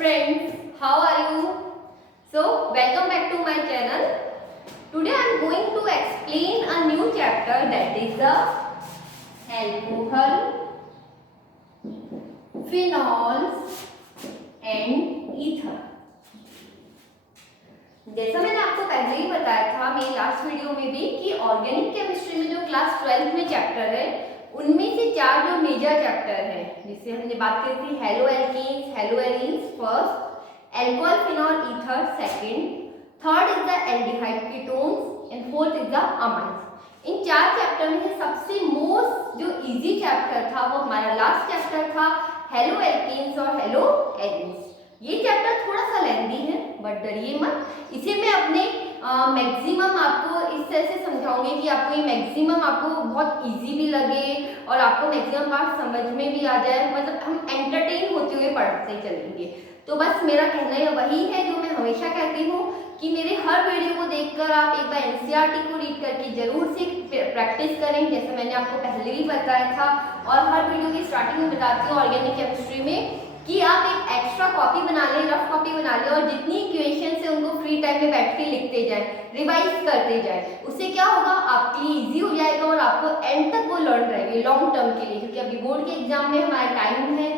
friends, how are you? So welcome back to my channel. Today I am going to explain a new chapter, that is the alcohol, phenols and ether. जैसा मैंने आपको पहले ही बताया था मेरी last video में भी कि ऑर्गेनिक केमिस्ट्री में जो क्लास 12 में चैप्टर है उनमें से 4 जो मेजर चैप्टर है, जिससे हमने बात की थी hello alkenes, hello arenes first, alcohol, phenol, ether second, third is the aldehyde ketones and fourth is the amines. In 4 chapter में से सबसे मोस्ट जो इजी चैप्टर था वो हमारा लास्ट चैप्टर था हेलो एल्कीन्स और हेलो एरीन्स। ये चैप्टर थोड़ा सा लेंथी है बट डरिए मत, इसे मैं अपने मैक्सिमम आपको इस तरह से समझाऊंगी कि आपको ये मैक्सिमम आपको बहुत इजी भी लगे और आपको मैक्सिमम पार्ट समझ में भी आ जाए, मतलब हम एंटरटेन होते हुए पढ़ते चलेंगे। तो बस मेरा कहना है वही है जो मैं हमेशा कहती हूँ कि मेरे हर वीडियो को देखकर आप एक बार एनसीईआरटी को रीड करके जरूर से प्रैक्टिस करें, जैसे मैंने आपको पहले भी बताया था और हर वीडियो की स्टार्टिंग में बताती हूँ ऑर्गेनिक केमिस्ट्री में कि आप एक एक्स्ट्रा कॉपी बना लें, रफ कॉपी बना लें और जितनी इक्वेशन से उनको फ्री टाइम में बैठ के लिखते जाएं, रिवाइज करते जाएं। उससे क्या होगा, आपके लिए इजी हो जाएगा और आपको एंड तक वो लर्न रहेगी लॉन्ग टर्म के लिए, क्योंकि अभी बोर्ड के एग्जाम में हमारा टाइम है।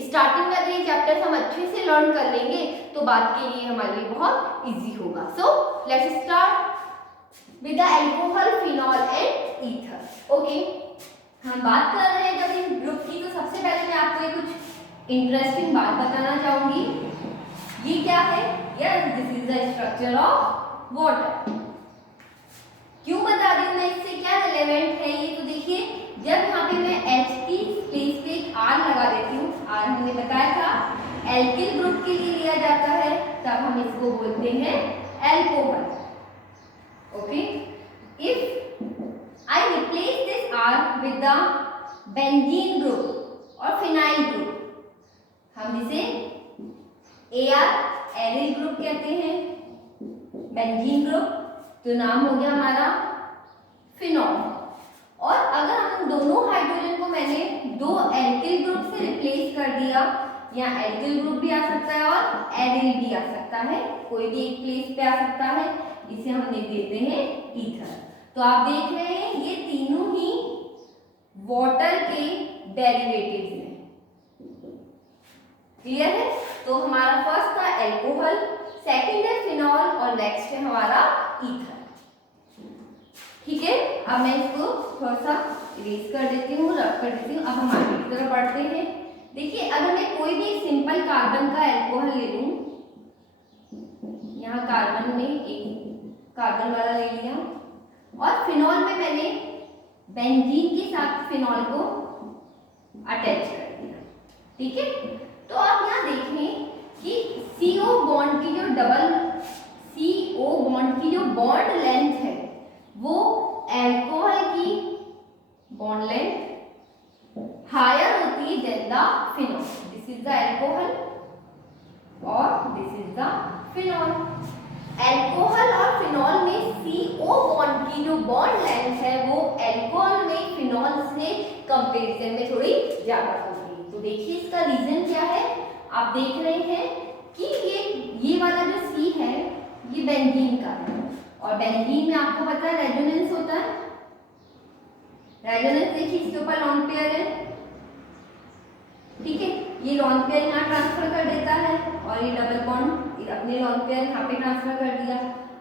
स्टार्टिंग में अगर ये चैप्टर्स हम अच्छे से लर्न कर लेंगे तो बाद के लिए हमारे लिए बहुत इजी होगा। So let's start with the alcohol, phenol and ether. Okay, हम बात कर रहे हैं जब इन ग्रुप की, तो सबसे पहले मैं आपको कुछ इंटरेस्टिंग बात बताना चाहूंगी। ये क्या है? Yes, this is the structure of water. क्यों बता रही हूं मैं, इससे क्या रिलेवेंट है ये? तो देखिए, जब यहाँ पे मैं H की स्पेस पे एक R लगा देती हूँ, R हमने बताया था एल्किल ग्रुप के लिए लिया जाता है, तब हम इसको बोलते हैं alcohol. Okay, if I replace this R with the benzene group और फिनाइल ग्रुप, हम जिसे AR एरिल ग्रुप कहते हैं, बेंजीन ग्रुप, तो नाम हो गया हमारा फिनॉल। और अगर हम दोनों हाइड्रोजन को मैंने 2 एल्किल ग्रुप से रिप्लेस कर दिया, यहाँ एल्किल ग्रुप भी आ सकता है और एरिल भी आ सकता है, कोई भी एक प्लेस पे आ सकता है, इसे हम दे देते हैं ईथर। तो आप देख रहे हैं ये तीनों ही वाटर के डेरिवेटिव्स हैं। क्लियर है? तो हमारा फर्स्ट था अल्कोहल, सेकंड है फिनॉल और नेक्स्ट है हमारा ईथर। ठीक है, अब मैं इसको थोड़ा सा इरेज कर देती हूँ, रब कर देती हूँ। अब हम आगे की तरफ बढ़ते हैं। देखिए, अगर मैं कोई भी सिंपल कार्बन का अल्कोहल ले लूँ, यहाँ कार्बन में एक कार्बन वाला ले लिया और फिनॉल में मैंने बेंजीन के साथ फिनॉल को अटैच कर दिया। ठीक है, तो आप यहाँ देखें कि CO बॉन्ड की जो CO बॉन्ड की जो बॉन्ड लेंथ है वो अल्कोहल की बॉन्ड लेंथ हायर होती है then the phenol. This is the alcohol और this is the phenol. Alcohol और फिनॉल में CO बॉन्ड की जो बॉन्ड लेंथ है वो अल्कोहल में फिनॉल से कंपैरिजन में थोड़ी ज्यादा होगी। तो देखिए इसका रीजन क्या है, आप देख रहे हैं कि ये वाला जो C है ये बेंजीन का है और बेंजीन में आपको पता है रेजोनेंस होता है। रेजोनेंस देखिए, इसके ऊपर लॉन पेयर है। ठीक है, ये लॉन पेयर यहाँ ट्रांसफर कर देता है और ये डबल बॉन्ड अपने लॉन पेयर यहाँ पे ट्रांसफर कर दिया।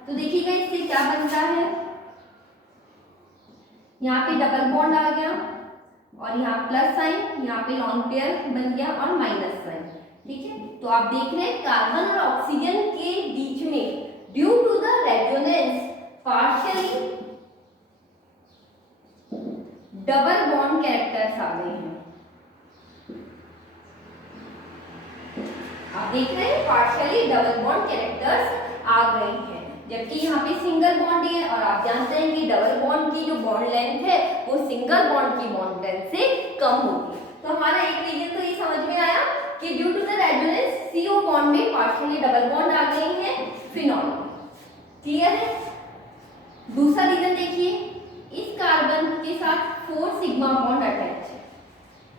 तो देखिएगा इससे क्या बनता है, यहाँ पे डबल बॉन्ड आ गया और यहाँ प्लस साइन, यहाँ पे लॉन पेयर बन गया और माइनस साइन। ठीक है, तो आप देख रहे हैं कार्बन और ऑक्सीजन के बीच में due to the resonance partially double bond characters आ गए हैं। आप देख रहे हैं पार्शियली डबल बॉन्ड कैरेक्टर्स आ गए हैं, जबकि यहाँ पे सिंगल बॉन्ड है और आप जानते हैं कि डबल बॉन्ड की जो बॉन्ड लेंथ है वो सिंगल बॉन्ड की बॉन्ड लेंथ से कम होगी। तो हमारा एक रीजन तो ये समझ में आया कि due to the resonance CO bond में पार्शियली डबल बॉन्ड आ गए हैं फिनॉल। क्लियर है? दूसरा रीजन देखिए, इस कार्बन के साथ 4 सिग्मा बॉन्ड अटैच है,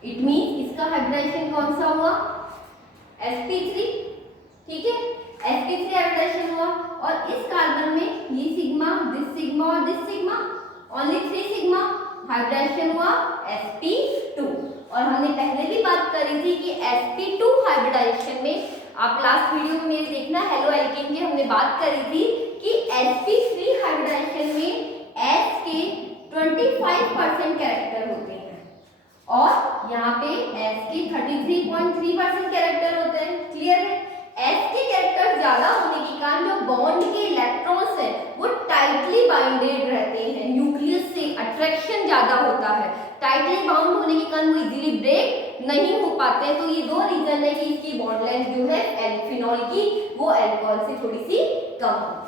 इट मीन इसका हाइब्रिडाइजेशन कौन सा हुआ? sp3 ठीक है, sp3 हाइब्रिडाइजेशन हुआ और इस कार्बन में ये सिग्मा और this sigma, only 3 sigma, hybridization हुआ sp2। और हमने पहले भी बात करी थी कि sp2 हाइब्रिडाइजेशन में, आप लास्ट वीडियो में मेरे देखना हेलो एल्केन की हमने बात करी थी कि sp3 हाइब्रिडाइजेशन में S के 25% कैरेक्टर होते हैं और यहाँ पे S के 33.3% कैरेक्टर होते हैं। क्लियर है? S के कैरेक्टर ज्यादा होने के कारण जो बॉन्ड के इलेक्ट्रॉन्स हैं वो टाइटली बाइंडेड रहते हैं, न्यूक्लियस से अट्रैक्शन ज्यादा होता है, टाइटली बाउंड होने के कारण वो इजीली ब्रेक नहीं हो पाते हैं। तो ये दो रीजन है कि इसकी बॉन्ड लेंथ जो है फिनॉल की वो अल्कोहल से थोड़ी सी कम है।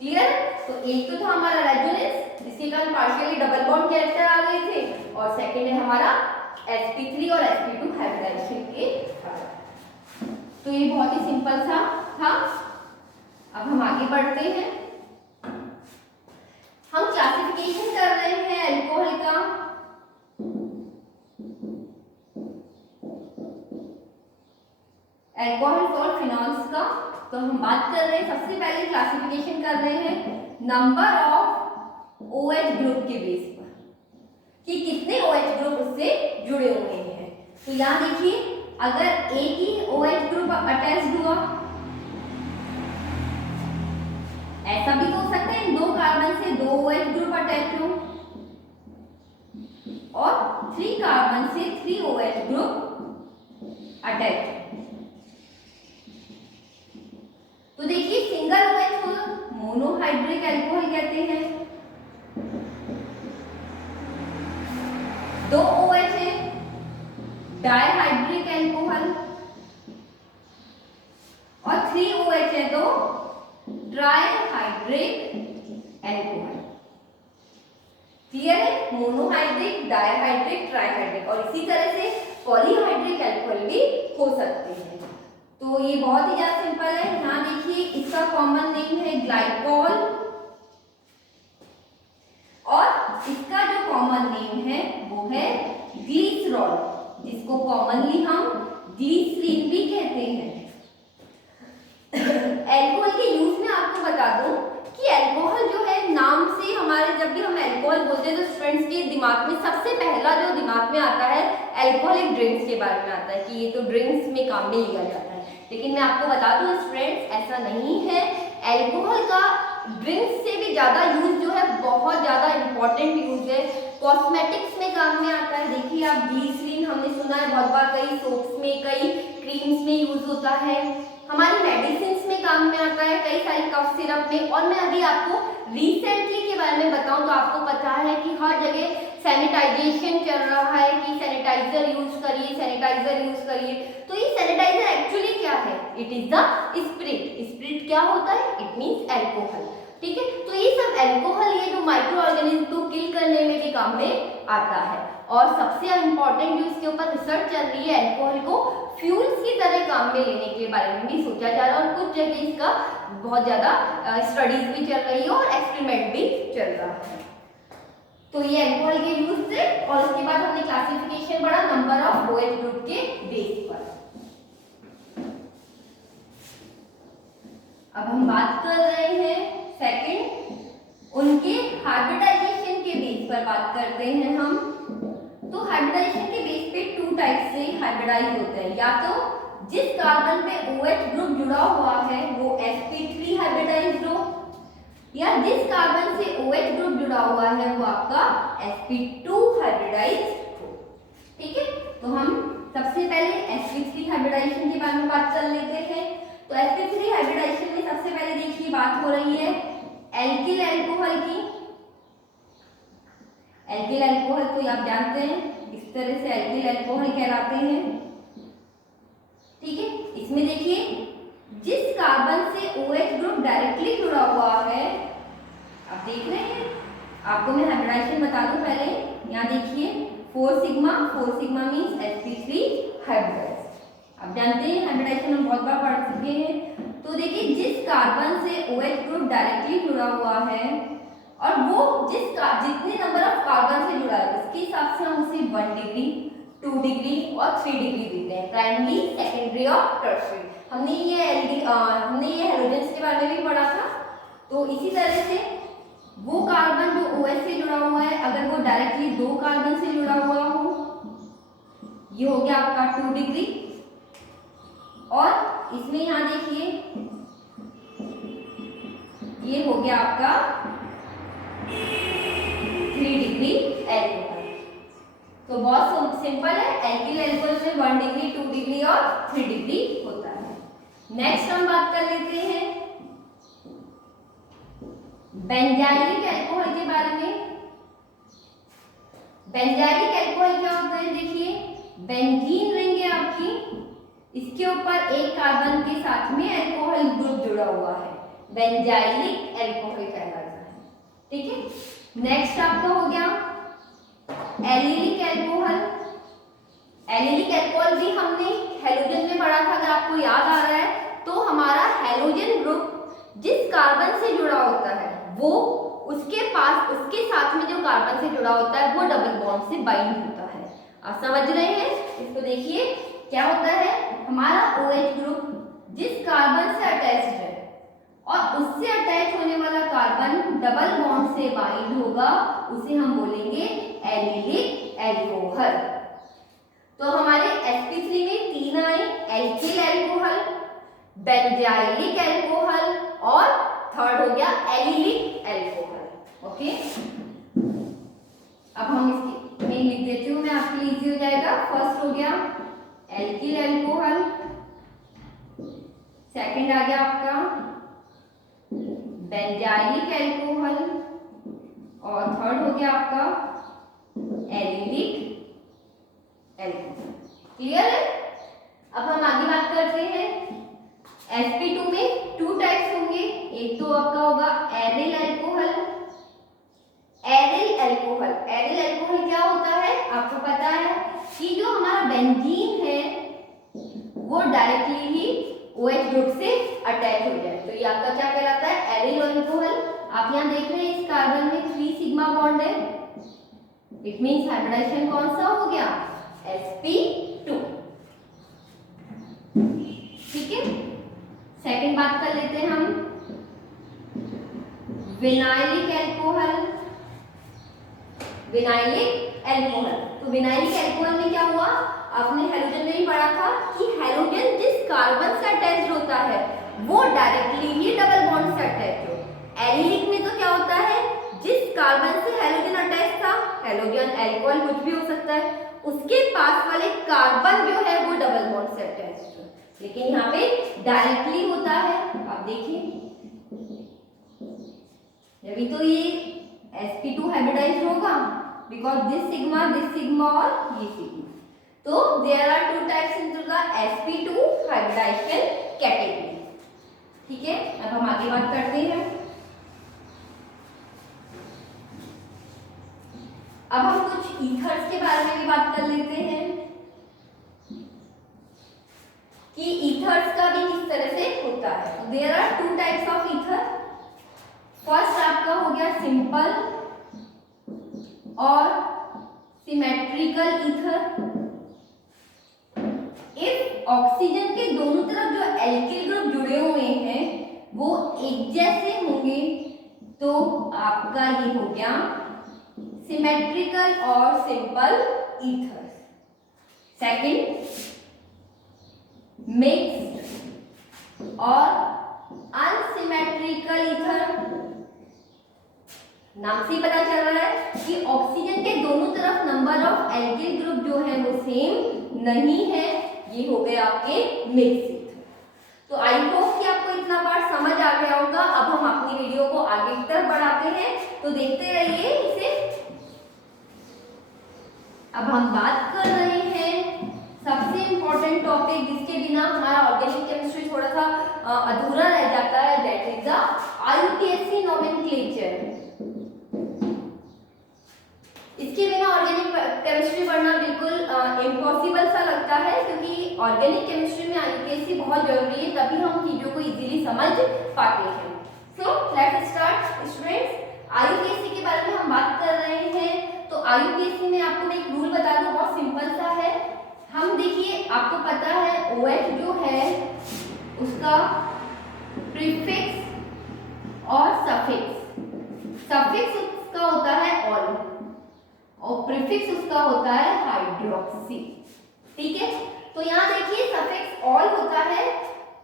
क्लियर? तो एक तो था हमारा रेजोनेंस जिसके कारण पार्शियली डबल बॉन्ड कैरेक्टर आ गए थे और सेकंड है हमारा sp3 और sp2 हाइब्रिडाइजेशन के कारण। तो ये बहुत ही सिंपल सा था। अब हम आगे बढ़ते हैं। हम क्लासिफिकेशन कर रहे हैं अल्कोहल का। अल्कोहल और फिनॉल्स का। तो हम बात कर रहे हैं, सबसे पहले क्लासिफिकेशन कर रहे हैं नंबर ऑफ OH ग्रुप के बेस पर कि कितने OH ग्रुप उससे जुड़े हुए हैं। तो यहाँ देखिए, अगर एक ही OH ग्रुप अटैच्ड हुआ, ऐसा भी तो हो सकता है इन दो कार्बन से दो OH ग्रुप अटैच हो और 3 कार्बन से 3 OH ग्रुप अटैच। तो देखिए, सिंगल OH को मोनोहाइड्रिक अल्कोहल कहते हैं, 2 OH है डायहाइड्रिक अल्कोहल और 3 OH है तो ट्राइहाइड्रिक अल्कोहल। क्लियर है? मोनोहाइड्रिक, डायहाइड्रिक, ट्राइहाइड्रिक और इसी तरह से पॉलीहाइड्रिक अल्कोहल भी हो सकते हैं। तो ये बहुत ही ज्यादा सिंपल है। यहाँ देखिए, इसका कॉमन नेम है ग्लाइकॉल और इसका जो कॉमन नेम है वो है ग्लिसरॉल, जिसको कॉमनली हम ग्लिसरीन भी कहते हैं। अल्कोहल के यूज में आपको बता दूं कि अल्कोहल जो है, नाम से हमारे जब भी हम अल्कोहल बोलते हैं तो स्टूडेंट्स के दिमाग में सबसे पहला जो दिमाग में आता है अल्कोहलिक ड्रिंक्स के बारे में आता है कि ये तो ड्रिंक्स में काम में लिया जाता है। लेकिन मैं आपको बता दूं स्टूडेंट्स, ऐसा नहीं है। अल्कोहल का ड्रिंक्स से भी ज्यादा यूज जो है, बहुत ज्यादा इंपॉर्टेंट यूज है, कॉस्मेटिक्स में काम में आता है। देखिए आप, ग्लिसरीन हमने सुना है बहुत बार, कई सोप्स में, कई क्रीम्स में यूज होता है, हमारी मेडिसिन में काम में आता है, कई सारी कफ सिरप में। और मैं अभी आपको रिसेंटली के बारे में बताऊं तो आपको पता है कि हर जगह सैनिटाइजेशन चल रहा है कि सैनिटाइजर यूज करिए, सैनिटाइजर यूज करिए। तो ये सैनिटाइजर एक्चुअली क्या है? It is the spirit. Spirit क्या होता है? It means alcohol. ठीक है, तो ये सब अल्कोहल, ये जो माइक्रो ऑर्गेनिज्म को किल करने में भी काम में आता है। और सबसे इम्पोर्टेंट जो इसके ऊपर रिसर्च चल रही है, अल्कोहल को फ्यूल्स की तरह काम में लेने के बारे में भी सोचा जा रहा है और कुछ जगह इसका बहुत ज्यादा स्टडीज भी चल रही है और एक्सपेरिमेंट भी चल रहा है। तो ये अल्कोहल के यूज से, और उसके बाद हमने क्लासिफिकेशन पढ़ा नंबर ऑफ OH ग्रुप के बेस पर। अब हम बात कर रहे हैं सेकंड, उनके हाइब्रिडाइजेशन के बेस पर बात करते हैं हम। तो हाइब्रिडाइजेशन के बेस पे 2 टाइप से हाइब्रिडाइज होते हैं, या तो जिस कार्बन पे OH ग्रुप जुड़ा हुआ है वो sp3 हाइब्रिडाइज्ड हो, या जिस कार्बन से OH ग्रुप जुड़ा हुआ है वो आपका sp2 हाइब्रिडाइज्ड हो। ठीक है, तो हम सबसे पहले sp3 हाइब्रिडाइजेशन के बारे में बात कर लेते हैं। तो sp3 हाइब्रिडाइजेशन में सबसे पहले देखिए बात हो रही है एल्किल अल्कोहल की। एल्किल अल्कोहल तो आप जानते हैं इस तरह से एल्किल अल्कोहल कहलाते हैं। ठीक है, इसमें देखिए जिस कार्बन से OH ग्रुप डायरेक्टली जुड़ा हुआ है, आप देख रहे हैं, आपको मैं हाइब्रिडाइजेशन बता दूं पहले। यहाँ देखिए 4 सिग्मा मीन्स sp3 हाइब्रिडाइज। आप जानते हैं हाइब्रिडाइजेशन हम बहुत बार पढ़ चुके हैं। तो देखिए जिस कार्बन से OH ग्रुप डायरेक्टली जुड़ा हुआ है और वो जितने नंबर ऑफ कार्बन से जुड़ा है उसके हिसाब से हम उसे 1 डिग्री, 2 डिग्री और 3 डिग्री देते हैं, primary, secondary degree of tertiary. हमने ये हेलोजेंस के बारे में भी पढ़ा था। तो इसी तरह से वो कार्बन जो OH से जुड़ा हुआ है, अगर वो डायरेक्टली 2 कार्बन से जुड़ा हुआ हो, ये हो गया आपका 2 डिग्री, और इसमें यहाँ देखिए ये हो गया आपका 3 डिग्री एल्कोहल। तो बहुत सिंपल है, एल्किल एल्कोहल में 1 डिग्री, 2 डिग्री और 3 डिग्री होता है। नेक्स्ट हम बात कर लेते हैं बेंजाइलिक एल्कोहल के बारे में। बेंजाइलिक एल्कोहल क्या होता है? देखिए बेंजीन रिंग है आपकी, इसके ऊपर एक कार्बन के साथ में अल्कोहल ग्रुप जुड़ा हुआ है, बेंजाइलिक एल्कोहल कहलाता है। ठीक है। नेक्स्ट आपका हो गया एलिलिक एल्कोहल। एलिलिक एल्कोहल भी हमने हेलोजन में पढ़ा था, अगर आपको याद आ रहा है तो हमारा हेलोजन ग्रुप जिस कार्बन से जुड़ा होता है वो उसके साथ में जो कार्बन से जुड़ा होता है वो डबल बॉन्ड से बाइंड होता है। आप समझ रहे हैं? इसको देखिए क्या होता है, हमारा OH ग्रुप जिस कार्बन से अटैच्ड है और उससे अटैच होने वाला कार्बन डबल बॉन्ड से बाइंड होगा, उसे हम बोलेंगे एलिलिक एल्कोहल। तो हमारे sp3 में 3 आए, एल्किल एल्कोहल, बेंजाइलिक एल्कोहल और थर्ड हो गया एलिलिक एल्कोहल। ओके, अब हम इसकी में लिख देती हूँ मैं, आपके लिए इजी हो जाएगा। फर्स्ट हो गया एल्किल एल्कोहल, सेकंड आ गया आपका बेंजाइलिक एल्कोहल और थर्ड हो गया आपका एलिलिक एल्कोहल। क्लियर है? अब हम आगे बात करते हैं। sp2 में 2 टाइप्स होंगे, एक तो आपका होगा aryl alcohol. Aryl alcohol, aryl alcohol क्या होता है? आपको पता है कि जो हमारा बेंजीन है वो डायरेक्टली ही OH ग्रुप से अटैच हो जाए, तो ये आपका क्या कहलाता है? Aryl alcohol. आप यहाँ देख रहे हैं इस कार्बन में 3 सिग्मा बॉन्ड है, इट मींस हाइब्रिडाइजेशन कौन सा हो गया? sp2। ठीक है। सेकंड बात कर लेते हैं हम विनाइलिक एल्कोहल। विनाइलिक एल्कोहल, तो विनाइलिक एल्कोहल में क्या हुआ? आपने हेलोजन में ही पढ़ा था कि हेलोजन जिस कार्बन से अटैच्ड होता है वो डायरेक्टली ही डबल बॉन्ड से अटैच हो। एलिलिक में तो क्या होता है, जिस कार्बन से हेलोजन अटैच था, हेलोजन एल्कोहल कुछ भी हो सकता है, उसके पास वाले कार्बन जो है वो डबल बॉन्ड से अटैच है, लेकिन यहाँ पे डायरेक्टली होता है। आप देखिए अभी तो ये sp2 हाइब्रिडाइज्ड होगा बिकॉज दिस सिग्मा और ये सिग्मा। तो there are 2 types into the sp2 hybridization category. ठीक है, अब हम आगे बात करते हैं। अब हम कुछ ईथर्स के बारे में भी बात कर लेते हैं कि ईथर्स का भी किस तरह से होता है। There are 2 types of ether. First आपका हो गया सिंपल और सिमेट्रिकल ईथर। इफ ऑक्सीजन के दोनों तरफ जो एल्किल ग्रुप जुड़े हुए हैं वो एक जैसे होंगे तो आपका ये हो गया सिमेट्रिकल और सिंपल ईथर। सेकंड मिक्स्ड और अनसिमेट्रिकल ईथर। नाम से ही पता चल रहा है कि ऑक्सीजन के दोनों तरफ नंबर ऑफ एल्किल ग्रुप जो है वो सेम नहीं है, ये हो गए आपके मिक्स ईथर। तो आई होप कि आपको इतना पार्ट समझ आ गया होगा। अब हम अपनी वीडियो को आगे की तरफ बढ़ाते हैं, तो देखते रहिए इसे। अब हम बात कर रहे हैं सबसे इम्पोर्टेंट टॉपिक जिसके बिना हमारा ऑर्गेनिक केमिस्ट्री थोड़ा सा अधूरा रह जाता है, that is the IUPAC nomenclature. इसके बिना ऑर्गेनिक केमिस्ट्री पढ़ना बिल्कुल इम्पॉसिबल सा लगता है, क्योंकि ऑर्गेनिक केमिस्ट्री में IUPAC बहुत जरूरी है, तभी हम चीजों को इजीली समझ पाते हैं। So let's start students. IUPAC के बारे में हम बात कर रहे हैं, तो IUPAC में आपको मैं एक रूल बता दूं, बहुत सिंपल सा है हम देखिए आपको पता है OH जो है उसका प्रीफिक्स और सफिक्स। सफिक्स उसका होता है ऑल और प्रीफिक्स उसका होता है हाइड्रोक्सी। ठीक है, तो यहाँ देखिए सफिक्स ऑल होता है,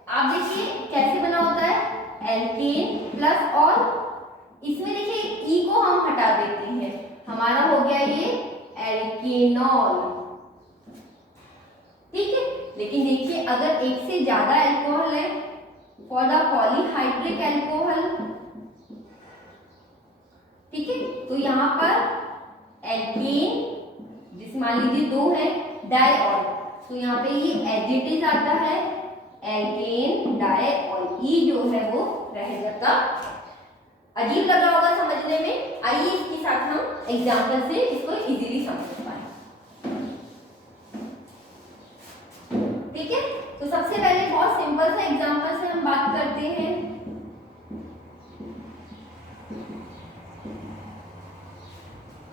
आप देखिए कैसे बना होता है एल्केन प्लस ऑल। इसमें देखिए ई को हम हटा देते हैं, हमारा हो गया ये एल्केनॉल। ठीक है, लेकिन देखिए अगर एक से ज्यादा अल्कोहल है फॉर द पॉलीहाइड्रिक अल्कोहल, ठीक है, तो यहाँ पर एल्केन जिस मान लीजिए दो है डाइऑल, तो यहाँ पे ये एडिटिव आता है एल्केन डाइऑल, ई जो है वो रह जाता। अजीब लग रहा होगा समझने में, आइए इसके साथ हम एग्जांपल से इसको इजीली समझ पाए। ठीक है, तो सबसे पहले बहुत सिंपल सा एग्जांपल से हम बात करते हैं।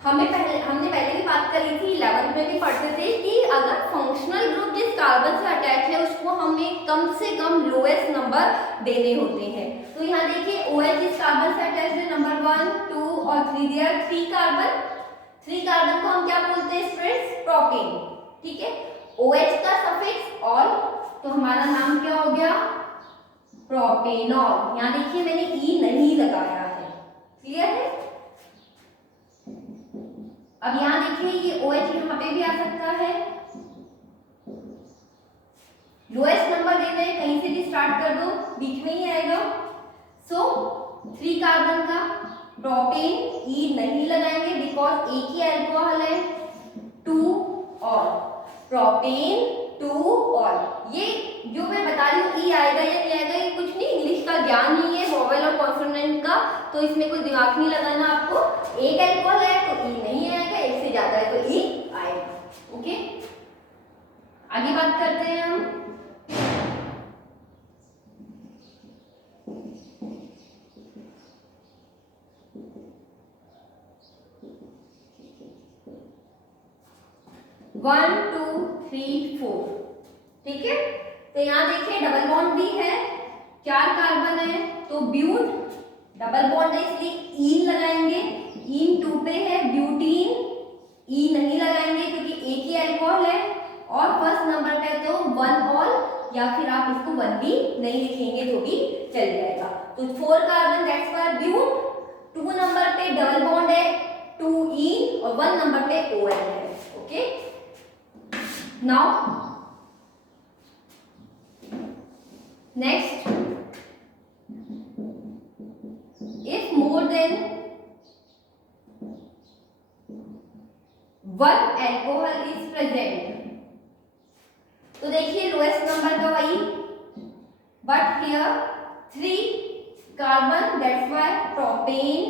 हमने पहले भी बात करी थी, 11th में भी पढ़ते थे कि अगर फंक्शनल ग्रुप जिस कार्बन से अटैच है उसको हमें कम से कम लोएस्ट नंबर देने होते हैं। तो यहाँ देखिए OH इस कार्बन से अटैच है, नंबर 1, 2 और 3, देयर 3 कार्बन। 3 कार्बन को हम क्या बोलते हैं स्टूडेंट्स? प्रोपेन। ठीक है, OH का सफिक्स ऑल, तो हमारा नाम क्या हो गया? प्रोपेनॉल। यहाँ देखिए मैंने ई नहीं लगाया है, क्लियर है? अब यहाँ देखिए ये OH यहाँ पे भी आ सकता है, लोएस्ट नंबर देना है, कहीं से भी स्टार्ट कर दो, बीच में ही आएगा। सो 3 कार्बन का प्रोपेन, ई नहीं लगाएंगे बिकॉज एक ही अल्कोहल है। 2 और प्रोपेन 2 और ये जो मैं बता रही हूँ ई आएगा या नहीं आएगा ये कुछ नहीं, इंग्लिश का ज्ञान नहीं है वोवेल और कॉन्सोनेंट का, तो इसमें कोई दिमाग नहीं लगाना आपको। एक अल्कोहल है तो ई नहीं आएगा, एक से ज्यादा है तो ई आएगा। ओके, आगे बात करते हैं हम। वन टू थ्री फोर, ठीक है, तो यहाँ देखिए डबल बॉन्ड भी है, 4 कार्बन है, तो ब्यूट डबल बॉन्ड है इसलिए ईन लगाएंगे, ईन 2 पे है, ब्यूटीन ई नहीं लगाएंगे क्योंकि एक ही अल्कोहल है, और फर्स्ट नंबर पे तो 1 ऑल, या फिर आप इसको 1 भी नहीं लिखेंगे तो भी चल जाएगा। तो 4 कार्बन दैट्स वाई ब्यूट, 2 नंबर पे डबल बॉन्ड है 2 ईन और 1 नंबर पे OL है। Okay, now next, if more than 1 alcohol is present, तो देखिए लोएस्ट नंबर का वही, but here 3 carbon that's Y propane,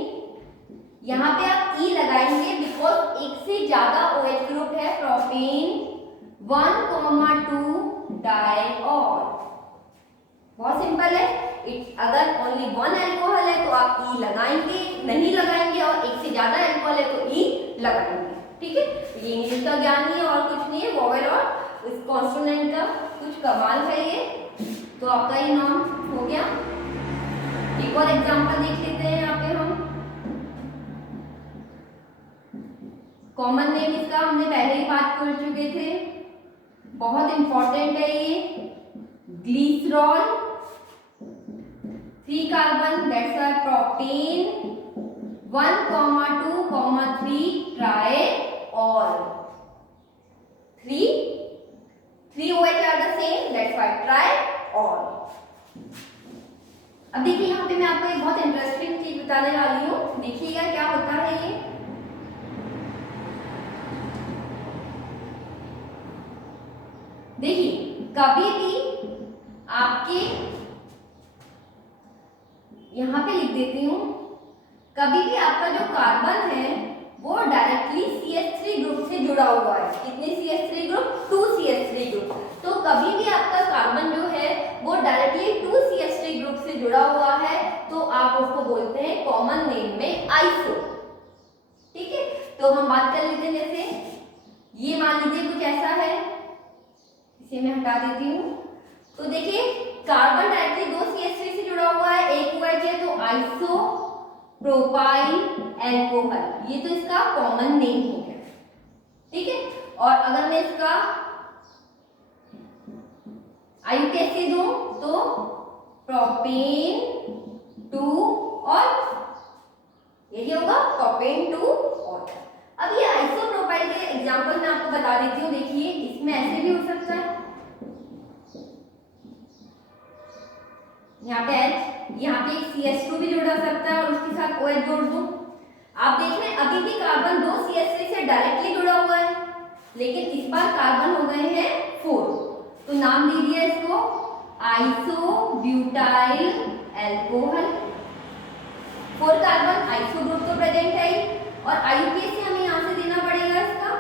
यहाँ पे आप ई लगाएंगे बिकॉज एक से ज्यादा OH ग्रुप है, प्रोपेन 1,2 डाइऑल। बहुत सिंपल है, अगर ओनली 1 अल्कोहल है तो आप ई लगाएंगे, नहीं लगाएंगे, और एक से ज्यादा अल्कोहल है तो ई लगाएंगे। ठीक है, ये इंग्लिश का ज्ञान नहीं है और कुछ नहीं है, वोवेल और इस कॉन्सोनेंट का कुछ कमाल है ये। तो आपका ये नाम हो गया। एक और एग्जांपल देख लेते हैं यहाँ पे हम। कॉमन नेम इसका हमने पहले ही बात कर चुके थे, बहुत इंपॉर्टेंट है ये, glycerol, 3 carbon that's Y propane 1,2, 3 ट्राइऑल, 3 OH are the same, that's why triol। अब देखिए यहाँ पे मैं आपको एक बहुत इंटरेस्टिंग चीज बताने वाली हूँ, देखिएगा क्या होता है ये। देखिए कभी भी आपके यहाँ पे लिख देती हूँ, कभी भी आपका जो कार्बन है वो डायरेक्टली CH3 ग्रुप से जुड़ा हुआ है। कितने CH3 ग्रुप? 2 CH3 group. तो कभी भी आपका कार्बन जो है वो डायरेक्टली 2 CH3 ग्रुप से जुड़ा हुआ है तो आप उसको बोलते हैं कॉमन नेम में आइसो। ठीक है, तो हम बात कर लेते हैं, जैसे ये मान लीजिए कुछ ऐसा है, इसे मैं हटा देती हूँ। तो देखिए कार्बन डाइरेक्टली दो CH3 से जुड़ा हुआ है, एक OH है, तो आइसोप्रोपाइल एल्कोहल, ये तो इसका कॉमन नेम हो गया, ठीक है। और अगर मैं इसका IUPAC दूं तो प्रोपेन 2 और यही होगा प्रोपेन 2 और। अब ये आइसोप्रोपाइल के एग्जांपल मैं आपको बता देती हूँ। देखिए इसमें ऐसे भी हो सकता है, यहाँ पे H, यहाँ पे एक CH2 भी जोड़ा सकता है और उसके साथ OH जोड़ दूं। आप देख रहे हैं अभी भी कार्बन दो CH3 से डायरेक्टली जुड़ा हुआ है, लेकिन इस बार कार्बन हो गए हैं 4, तो नाम दे दिया इसको isobutyl alcohol. 4 carbon iso group तो प्रेजेंट है ही, और IUPAC हमें यहाँ से देना पड़ेगा इसका,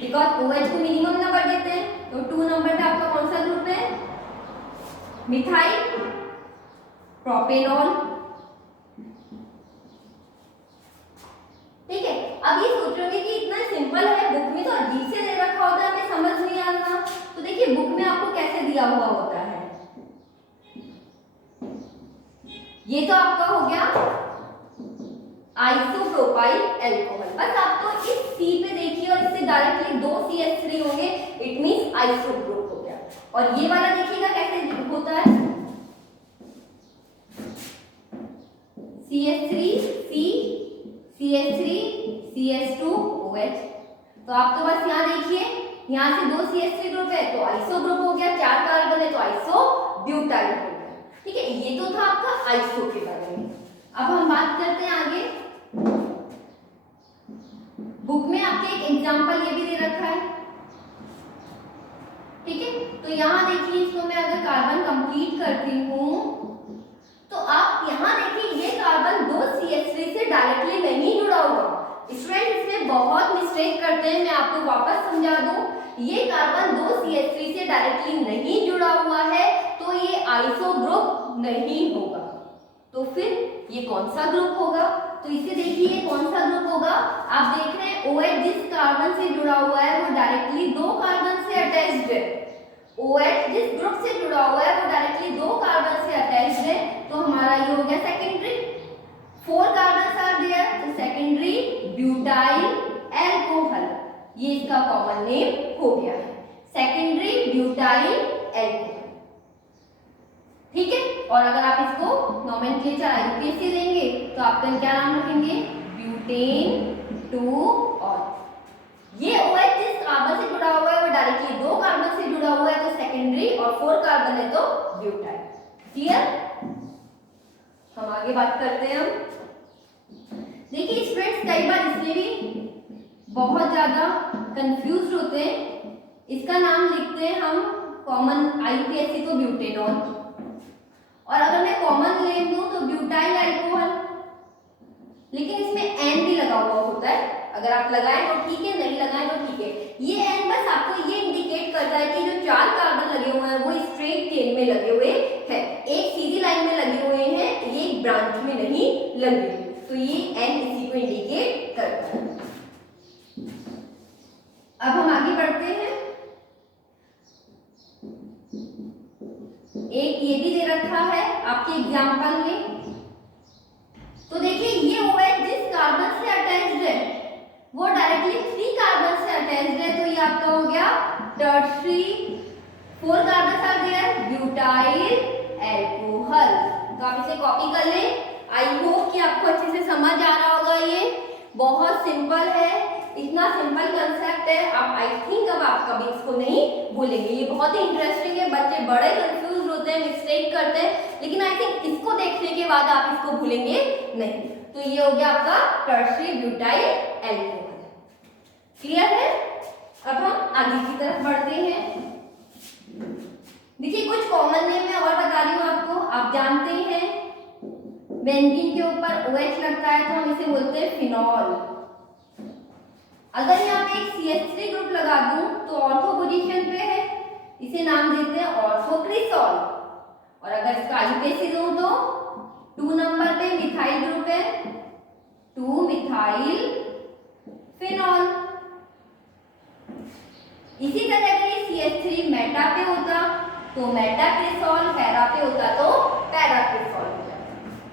बिकॉज OH को मिनिमम नंबर देते हैं। तो 2 नंबर पे आपका कौन सा ग्रुप है, मिथाइल प्रोपेनॉल, ठीक है। अब ये सोचोगे कि इतना सिंपल है, बुक में तो अजीब से दे रखा होता है, हमें समझ नहीं आता। तो देखिए बुक में आपको कैसे दिया हुआ होता है, ये तो आपका हो गया आइसोप्रोपाइल एल्कोहल। बस आप तो इस C पे देखिए और इससे डायरेक्टली दो CH3 होंगे, इट मींस आइसो ग्रुप हो गया। और ये वाला देखिएगा कैसे होता है, CH3 C CH3 CH2 OH। तो आप तो बस यहाँ देखिए, यहाँ से दो CH3 ग्रुप है तो आइसो ग्रुप हो गया, 4 कार्बन है तो आइसो ब्यूटाइल हो गया, ठीक है। ये तो था आपका आइसो के बारे में। अब हम बात करते हैं आगे। बुक में आपके एक एग्जांपल ये भी दे रखा है, ठीक है। तो यहाँ देखिए इसको मैं अगर कार्बन कंप्लीट करती हूँ तो आप यहाँ देखिए ये कार्बन दो CH3 से डायरेक्टली नहीं जुड़ा हुआ। स्टूडेंट इसमें बहुत मिस्टेक करते हैं, मैं आपको वापस समझा दूं। ये कार्बन दो CH3 से डायरेक्टली नहीं जुड़ा हुआ है तो ये आइसो ग्रुप नहीं होगा। तो फिर ये कौन सा ग्रुप होगा, तो इसे देखिए ये कौन सा ग्रुप होगा। आप देख रहे हैं OH जिस कार्बन से जुड़ा हुआ है वो डायरेक्टली दो कार्बन से अटैच्ड है। OH जिस ग्रुप से जुड़ा हुआ है वो डायरेक्टली दो कार्बन से अटैच्ड है, तो हमारा ये हो गया सेकेंडरी। 4 कार्बन आर देयर, तो सेकेंडरी ब्यूटाइल एल्कोहल, ये इसका कॉमन नेम हो गया है, सेकेंडरी ब्यूटाइल एल्कोहल, ठीक है। और अगर आप इसको नोमेनक्लेचर IUPAC देंगे तो आपका क्या नाम रखेंगे, ब्यूटेन 2 और। ये OH जिस कार्बन से जुड़ा हुआ है वो डायरेक्टली दो कार्बन से जुड़ा हुआ है तो सेकेंडरी, और 4 कार्बन है तो ब्यूटाइल। क्लियर। हम आगे बात करते हैं। हम देखिए स्टूडेंट्स कई बार इसमें भी बहुत ज्यादा कंफ्यूज होते हैं। इसका नाम लिखते हैं हम कॉमन IUPAC तो ब्यूटेनॉल, और अगर मैं कॉमन नेम दूं तो ब्यूटाइल अल्कोहल, लेकिन इसमें N भी लगा हुआ होता है। अगर आप लगाएं तो ठीक है, नहीं लगाएं तो ठीक है। ये N बस आपको ये इंडिकेट करता है कि जो 4 कार्बन लगे हुए हैं वो स्ट्रेट चेन में लगे हुए हैं, एक सीधी लाइन में लगे हुए हैं, ये एक ब्रांच में नहीं लगे, तो ये N इसी को इंडिकेट करता है। अब हम आगे बढ़ते हैं। एक ये भी दे रखा है आपके एग्जाम्पल में, तो देखिए ये OH जिस कार्बन से अटैच्ड है वो डायरेक्टली 3 कार्बन से अटैच्ड है, तो ये आपका हो गया tertiary. 4 carbon are there, butyl alcohol. तो आप इसे कॉपी कर लें। आई होप कि आपको अच्छे से समझ आ रहा होगा। ये बहुत सिंपल है, इतना सिंपल कंसेप्ट है, आप आई थिंक अब आप कभी इसको नहीं भूलेंगे। ये बहुत ही इंटरेस्टिंग है, बच्चे बड़े कंफ्यूज होते हैं, मिस्टेक करते हैं, लेकिन आई थिंक इसको देखने के बाद आप इसको भूलेंगे नहीं। तो ये हो गया आपका टर्शरी ब्यूटाइल एल्कोहल। क्लियर है। अब हम आगे की तरफ बढ़ते हैं। देखिए कुछ कॉमन नेम मैं और बता रही हूँ आपको। आप जानते हैं बेंजीन के ऊपर OH लगता है तो हम इसे बोलते हैं फिनॉल। अगर यहाँ पे एक CH3 ग्रुप लगा दूं तो ऑर्थो पोजीशन पे है, इसे नाम देते हैं ऑर्थोक्रिसॉल। और अगर इसका IUPAC दूं तो 2 नंबर पे मिथाइल ग्रुप है, 2 मिथाइल फिनॉल। इसी तरह अगर ये CH3 मेटा पे होता तो मेटाक्रिसॉल, पैरा पे होता तो पैराक्रिसॉल हो जाता।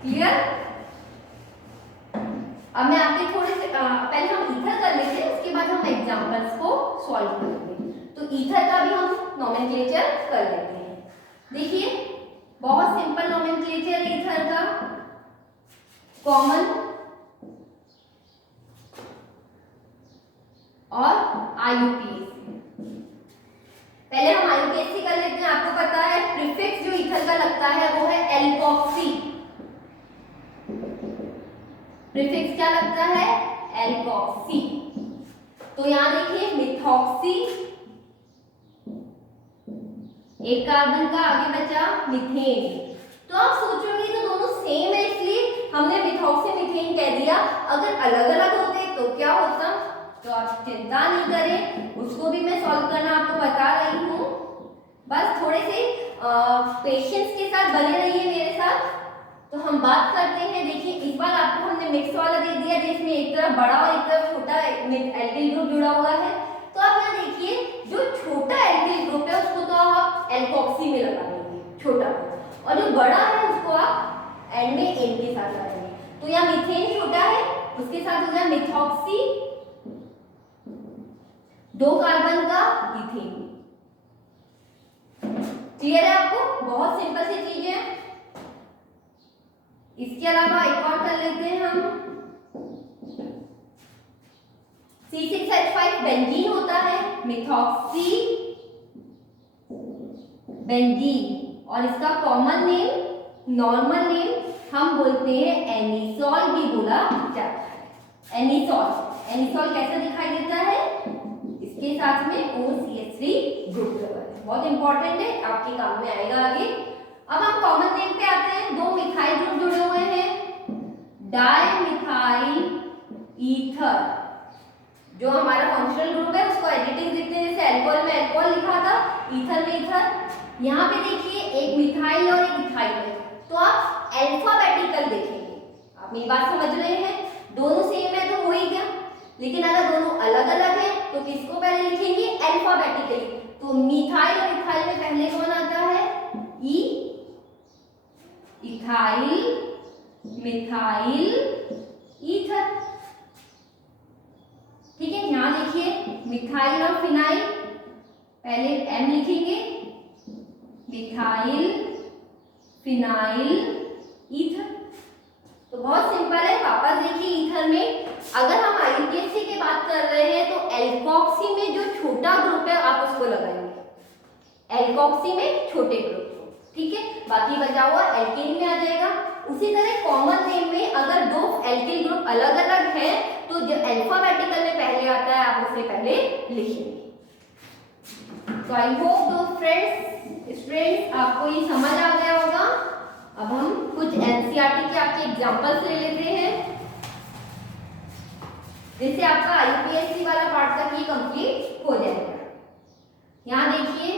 क्लियर? अब मैं आपके थोड़े से पहले हम ईथर कर लेते हैं, उसके बाद हम एग्जांपल्स को सॉल्व करेंगे। तो ईथर का भी हम नोमेनक्लेचर कर लेते हैं। देखिए बहुत सिंपल नोमेनक्लेचर है ईथर का। कॉमन और IUPAC। पहले हम IUPAC कर लेते हैं। आपको पता है प्रीफिक्स जो ईथर का लगता है वो है एल्कोक्सी। प्रीफिक्स क्या लगता है? एल्कोक्सी। तो यहां देखिए मिथॉक्सी, एक कार्बन का आगे बचा मिथेन। तो आप सोचोगे तो दोनों सेम है इसलिए हमने मिथॉक्सी मिथेन कह दिया। अगर अलग अलग होते तो क्या होता? तो आप चिंता नहीं करें, उसको भी मैं सॉल्व करना आपको बता रही हूँ। बस थोड़े से पेशेंस के साथ बने रहिए मेरे साथ। तो हम बात करते हैं। देखिए इस बार आपको हमने मिक्स वाला दे दिया जिसमें एक तरफ बड़ा और एक तरफ छोटा एल्किल ग्रुप जुड़ा हुआ है। तो आप यहाँ देखिए जो छोटा एल्किल ग्रुप है उसको तो आप एल्कोक्सी में लगा देंगे, छोटा, और जो बड़ा है उसको आप एंड में एन के साथ लगाएंगे। तो यहाँ मीथेन छोटा है, उसके साथ हो गया मिथॉक्सी, 2 कार्बन का इथेन। क्लियर है आपको? बहुत सिंपल सी चीज है। इसके अलावा एक और कर लेते हैं हम। C6H5 बेंजीन होता है, मिथॉक्सी बेंजीन, और इसका कॉमन नेम, नॉर्मल नेम हम बोलते हैं एनिसॉल भी बोला जाता है। एनिसॉल, एनिसॉल कैसा दिखाई देता है? इसके साथ में OCH3 ग्रुप है। बहुत इंपॉर्टेंट है, आपके काम में आएगा आगे। अब हम कॉमन नेम पे आते हैं। 2 मिथाइल ग्रुप जुड़े हुए हैं, डाइमिथाइल ईथर। जो हमारा फंक्शनल ग्रुप है उसको एडिटिव लिखते हैं, जैसे अल्कोहल में अल्कोहल लिखा था, ईथर में ईथर। यहाँ पे देखिए एक मिथाइल और एक इथाइल है, तो आप अल्फाबेटिकल देखेंगे। आप मेरी बात समझ रहे हैं? दोनों सेम है तो हो ही गया, लेकिन अगर दोनों अलग अलग है तो किसको पहले लिखेंगे? अल्फाबेटिकली। तो मिथाइल और इथाइल में पहले कौन आता है? ई, इथाइल, मिथाइल, ईथर। ठीक है, यहां देखिए मिथाइल और फिनाइल, पहले एम लिखेंगे, मिथाइल, फिनाइल, ईथर। तो बहुत सिंपल है। वापस देखिए ईथर में अगर हम IUPAC की बात कर रहे हैं तो एल्कोक्सी में जो छोटा ग्रुप है आप उसको लगाएंगे, एल्कोक्सी में छोटे ग्रुप को। ठीक है, बाकी बचा हुआ एल्केन में आ जाएगा। उसी तरह कॉमन नेम में अगर 2 एल्किल ग्रुप अलग अलग है तो जो अल्फाबेटिकल में पहले आता है आप उसे पहले लिखेंगे। तो आई होप दो स्टूडेंट्स आपको ये समझ आ गया होगा। अब हम कुछ NCERT के आपके एग्जांपल्स ले लेते हैं, जिससे आपका IUPAC वाला पार्ट तक ये कंप्लीट हो जाएगा। यहाँ देखिए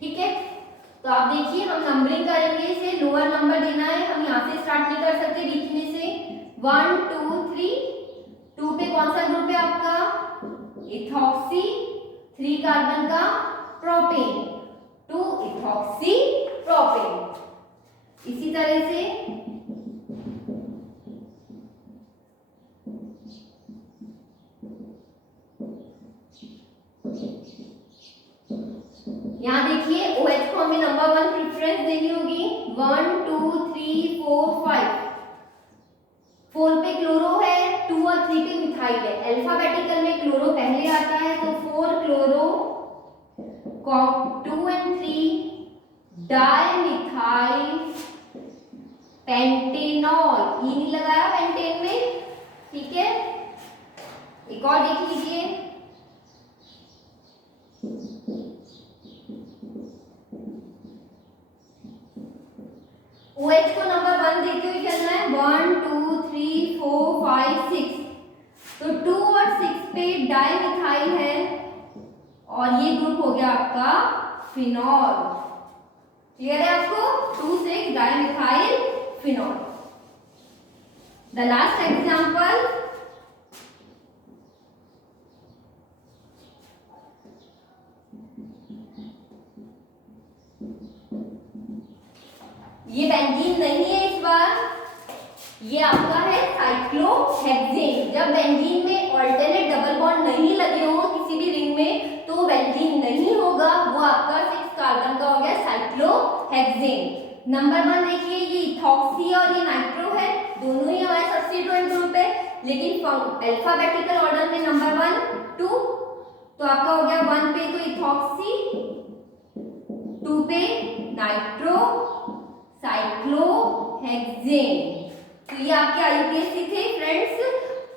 ठीक है, तो आप देखिए हम नंबरिंग करेंगे, इसे लोअर नंबर देना है। हम यहाँ से स्टार्ट नहीं कर सकते, बीच में से 1 2 3। 2 पे कौन सा ग्रुप है आपका? इथॉक्सी, 3 कार्बन का प्रोपेन, 2 इथॉक्सी प्रोपेन। इसी तरह से यहाँ देखिए OH को हमें नंबर 1 प्रेफरेंस देनी होगी। 1 2 3 4 5। 4 पे क्लोरो है, 2 और 3 पे मिथाइल है। अल्फाबेटिकल में क्लोरो पहले आता है तो 4 क्लोरो, 2 एंड 3 डाइमिथाइल पेंटेनॉल। ई नहीं लगाया पेंटेन में, ठीक है। एक और देख लीजिए, OH को नंबर 1 देते हुए चलना है। 1 2 3 4 5 6। तो 2 और 6 पे डाइमिथाइल है और ये ग्रुप हो गया आपका फिनॉल। क्लियर है आपको? 2,6 dimethyl phenol. The last example, ये बेंजीन नहीं है इस बार, ये आपका है साइक्लोहेक्सेन। जब बेंजीन में ऑल्टरनेट डबल बॉन्ड नहीं लगे हो किसी भी रिंग में तो बेंजीन नहीं होगा, वो आपका 6 कार्बन का हो गया साइक्लोहेक्सेन। नंबर 1 देखिए, ये इथॉक्सी और ये नाइट्रो है, दोनों ही हमारे सब्स्टिट्यूएंट ग्रुप है, लेकिन अल्फाबेटिकल ऑर्डर में नंबर 1 2, तो आपका हो गया 1 पे तो इथॉक्सी, 2 पे नाइट्रो, साइक्लोहेक्सेन। तो ये आपके आईयूपीएससी थे फ्रेंड्स।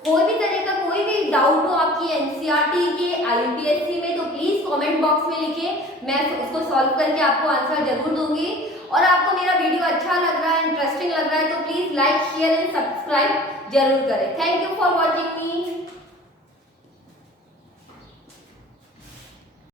कोई भी तरह का कोई भी डाउट हो आपकी एनसीईआरटी के आईयूपीएससी में तो प्लीज कमेंट बॉक्स में लिखिए, मैं उसको सॉल्व करके आपको आंसर जरूर दूंगी। और आपको मेरा वीडियो अच्छा लग रहा है, इंटरेस्टिंग लग रहा है तो please like share and subscribe जरूर करें। Thank you for watching me.